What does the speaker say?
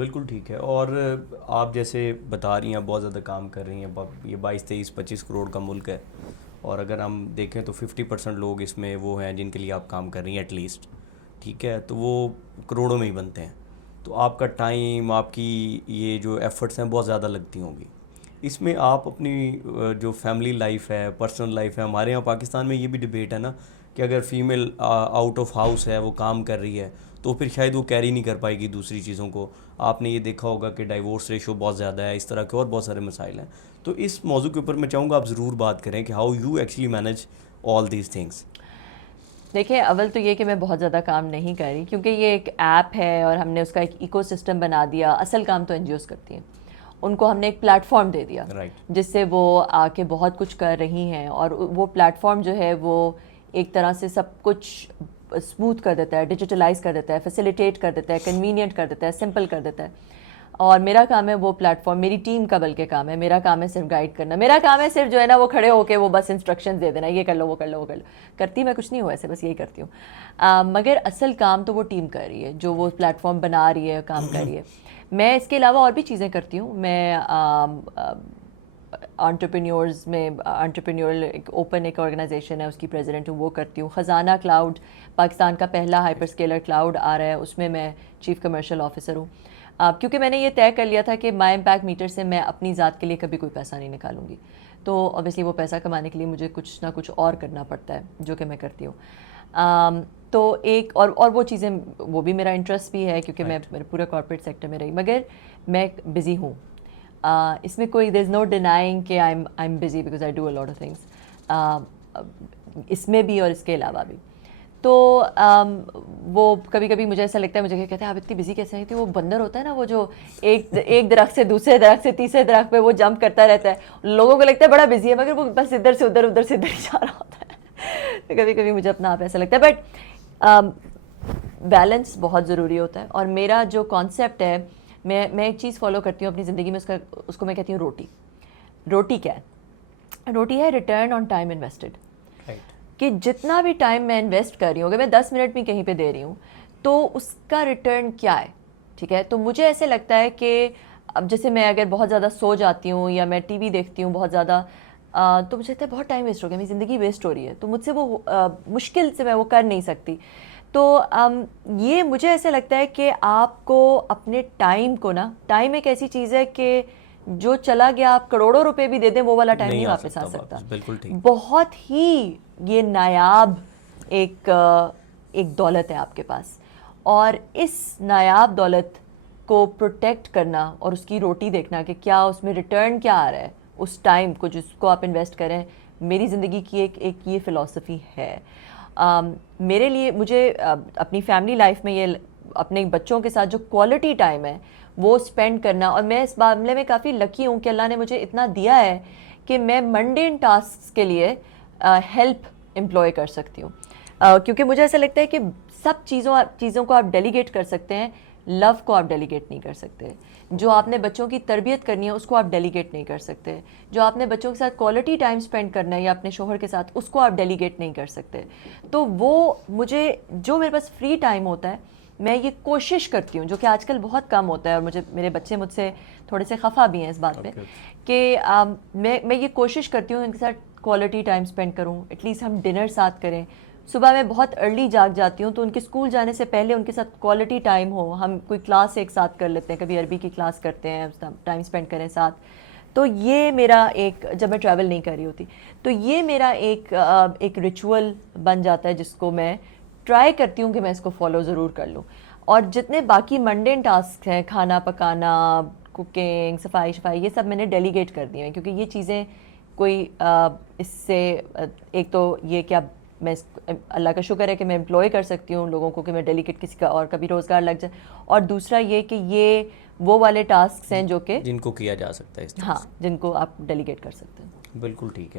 बिल्कुल ठीक है। और आप जैसे बता रही हैं बहुत ज़्यादा काम कर रही हैं, ये 22-23-25 करोड़ का मुल्क है, और अगर हम देखें तो 50% लोग इसमें वो हैं जिनके लिए आप काम कर रही हैं एटलीस्ट, ठीक है, तो वो करोड़ों में ही बनते हैं। तो आपका टाइम, आपकी ये जो एफ़र्ट्स हैं बहुत ज़्यादा लगती होंगी इसमें। आप अपनी जो फैमिली लाइफ है, पर्सनल लाइफ है, हमारे यहाँ पाकिस्तान में ये भी डिबेट है ना कि अगर फीमेल आउट ऑफ हाउस है, वो काम कर रही है, तो फिर शायद वो कैरी नहीं कर पाएगी दूसरी चीज़ों को। आपने ये देखा होगा कि डाइवोर्स रेशो बहुत ज़्यादा है, इस तरह के और बहुत सारे मसाइल हैं। तो इस मौजू के ऊपर मैं चाहूँगा आप ज़रूर बात करें कि how you actually manage all these things. देखिए, अव्वल तो ये कि मैं बहुत ज़्यादा काम नहीं कर रही, क्योंकि ये एक ऐप है और हमने उसका एक इकोसिस्टम बना दिया। असल काम तो एनजीओज़ करती हैं, उनको हमने एक प्लेटफॉर्म दे दिया राइट। जिससे वो आके बहुत कुछ कर रही हैं, और वो प्लेटफॉर्म जो है वो एक तरह से सब कुछ स्मूथ कर देता है, डिजिटलाइज कर देता है, फैसिलिटेट कर देता है, कन्वीनियंट कर देता है, सिंपल कर देता है। और मेरा काम है वो प्लेटफॉर्म, मेरी टीम का बल्कि काम है, मेरा काम है सिर्फ गाइड करना, मेरा काम है सिर्फ जो है ना वो खड़े होके वो बस इंस्ट्रक्शन दे देना, ये कर लो, वो कर लो, वो कर लो। करती मैं कुछ नहीं हूँ ऐसे, बस यही करती हूँ। मगर असल काम तो वो टीम कर रही है जो वो प्लेटफॉर्म बना रही है, काम कर रही है। मैं इसके अलावा और भी चीज़ें करती हूँ। मैं एंटरप्रेन्योर्स में एंटरप्रेन्योरल एक ओपन एक ऑर्गेनाइजेशन है, उसकी प्रेसिडेंट हूँ, वो करती हूँ। ख़जाना क्लाउड पाकिस्तान का पहला हाइपर स्केलर क्लाउड आ रहा है, उसमें मैं चीफ कमर्शियल ऑफिसर हूँ। क्योंकि मैंने ये तय कर लिया था कि माई इम्पैक्ट मीटर से मैं अपनी ज़ात के लिए कभी कोई पैसा नहीं निकालूंगी। तो ऑब्वियसली वो पैसा कमाने के लिए मुझे कुछ ना कुछ और करना पड़ता है, जो कि मैं करती हूँ। तो एक और वो चीज़ें, वो भी मेरा इंटरेस्ट भी है, क्योंकि मैं राइट। मेरे पूरा कॉर्पोरेट सेक्टर में रही, मगर मैं बिज़ी हूँ। इसमें कोई देयर इज़ नो डिनाइंग कि I am busy because I do a lot of things, इसमें भी और इसके अलावा भी। तो वो कभी कभी मुझे ऐसा लगता है, मुझे क्या कहते हैं आप इतनी बिजी कैसे हैं, थी वो बंदर होता है ना वो जो एक दरख्त से दूसरे दरख्त से तीसरे दरख्त पे वो जंप करता रहता है, लोगों को लगता है बड़ा बिजी है, मगर वो बस इधर से उधर, उधर से इधर ही जा रहा होता है। तो कभी कभी मुझे अपना आप ऐसा लगता है, बट बैलेंस बहुत ज़रूरी होता है। और मेरा जो कॉन्सेप्ट है, मैं एक चीज़ फॉलो करती हूँ अपनी ज़िंदगी में, उसको मैं कहती हूँ रोटी। रोटी क्या है? रोटी है return on time invested. Right. कि जितना भी टाइम मैं इन्वेस्ट कर रही हूँ, अगर मैं 10 मिनट भी कहीं पे दे रही हूँ, तो उसका रिटर्न क्या है? ठीक है, तो मुझे ऐसे लगता है कि अब जैसे मैं अगर बहुत ज़्यादा सो जाती हूँ या मैं टीवी देखती हूँ बहुत ज़्यादा, तो मुझे लगता है बहुत टाइम वेस्ट हो गया, मेरी ज़िंदगी वेस्ट हो रही है, तो मुझसे वो मुश्किल से मैं वो कर नहीं सकती। तो ये मुझे ऐसा लगता है कि आपको अपने टाइम को ना, टाइम एक ऐसी चीज़ है कि जो चला गया, आप करोड़ों रुपए भी दे दें वो वाला टाइम नहीं नहीं आ वापस आ सकता सकता। वापस, बिल्कुल ठीक। बहुत ही ये नायाब एक दौलत है आपके पास, और इस नायाब दौलत को प्रोटेक्ट करना और उसकी रोटी देखना कि क्या उसमें रिटर्न क्या आ रहा है उस टाइम को जिसको आप इन्वेस्ट करें, मेरी ज़िंदगी की एक ये फ़िलॉसफी है। मेरे लिए, मुझे अपनी फैमिली लाइफ में ये अपने बच्चों के साथ जो क्वालिटी टाइम है वो स्पेंड करना, और मैं इस मामले में काफ़ी लकी हूँ कि अल्लाह ने मुझे इतना दिया है कि मैं मंडेन टास्क के लिए हेल्प एम्प्लॉय कर सकती हूँ। क्योंकि मुझे ऐसा लगता है कि सब चीज़ों को आप डेलीगेट कर सकते हैं, लव को आप डेलीगेट नहीं कर सकते। जो आपने बच्चों की तरबियत करनी है उसको आप डेलीगेट नहीं कर सकते। जो आपने बच्चों के साथ क्वालिटी टाइम स्पेंड करना है या अपने शोहर के साथ, उसको आप डेलीगेट नहीं कर सकते। तो वो मुझे, जो मेरे पास फ्री टाइम होता है, मैं ये कोशिश करती हूँ, जो कि आजकल बहुत कम होता है, और मुझे मेरे बच्चे मुझसे थोड़े से खफा भी हैं इस बात पे, ओके। कि मैं ये कोशिश करती हूँ इनके साथ क्वालिटी टाइम स्पेंड करूँ, एटलीस्ट हम डिनर साथ करें। सुबह मैं बहुत अर्ली जाग जाती हूँ, तो उनके स्कूल जाने से पहले उनके साथ क्वालिटी टाइम हो, हम कोई क्लास एक साथ कर लेते हैं, कभी अरबी की क्लास करते हैं, टाइम स्पेंड करें साथ। तो ये मेरा एक, जब मैं ट्रैवल नहीं कर रही होती, तो ये मेरा एक रिचुअल बन जाता है, जिसको मैं ट्राई करती हूँ कि मैं इसको फॉलो ज़रूर कर लूँ। और जितने बाकी मंडेन टास्क हैं, खाना पकाना, कुकिंग, सफाई शफाई, ये सब मैंने डेलीगेट कर दिए हैं, क्योंकि ये चीज़ें कोई इससे एक तो ये कि अब मैं अल्लाह का शुक्र है कि मैं एम्प्लॉय कर सकती हूँ लोगों को, कि मैं डेलीगेट किसी का और कभी रोज़गार लग जाए। और दूसरा ये कि ये वो वाले टास्क हैं जो कि जिनको किया जा सकता है इस तरह हाँ, से। जिनको आप डेलीगेट कर सकते हैं। बिल्कुल ठीक है।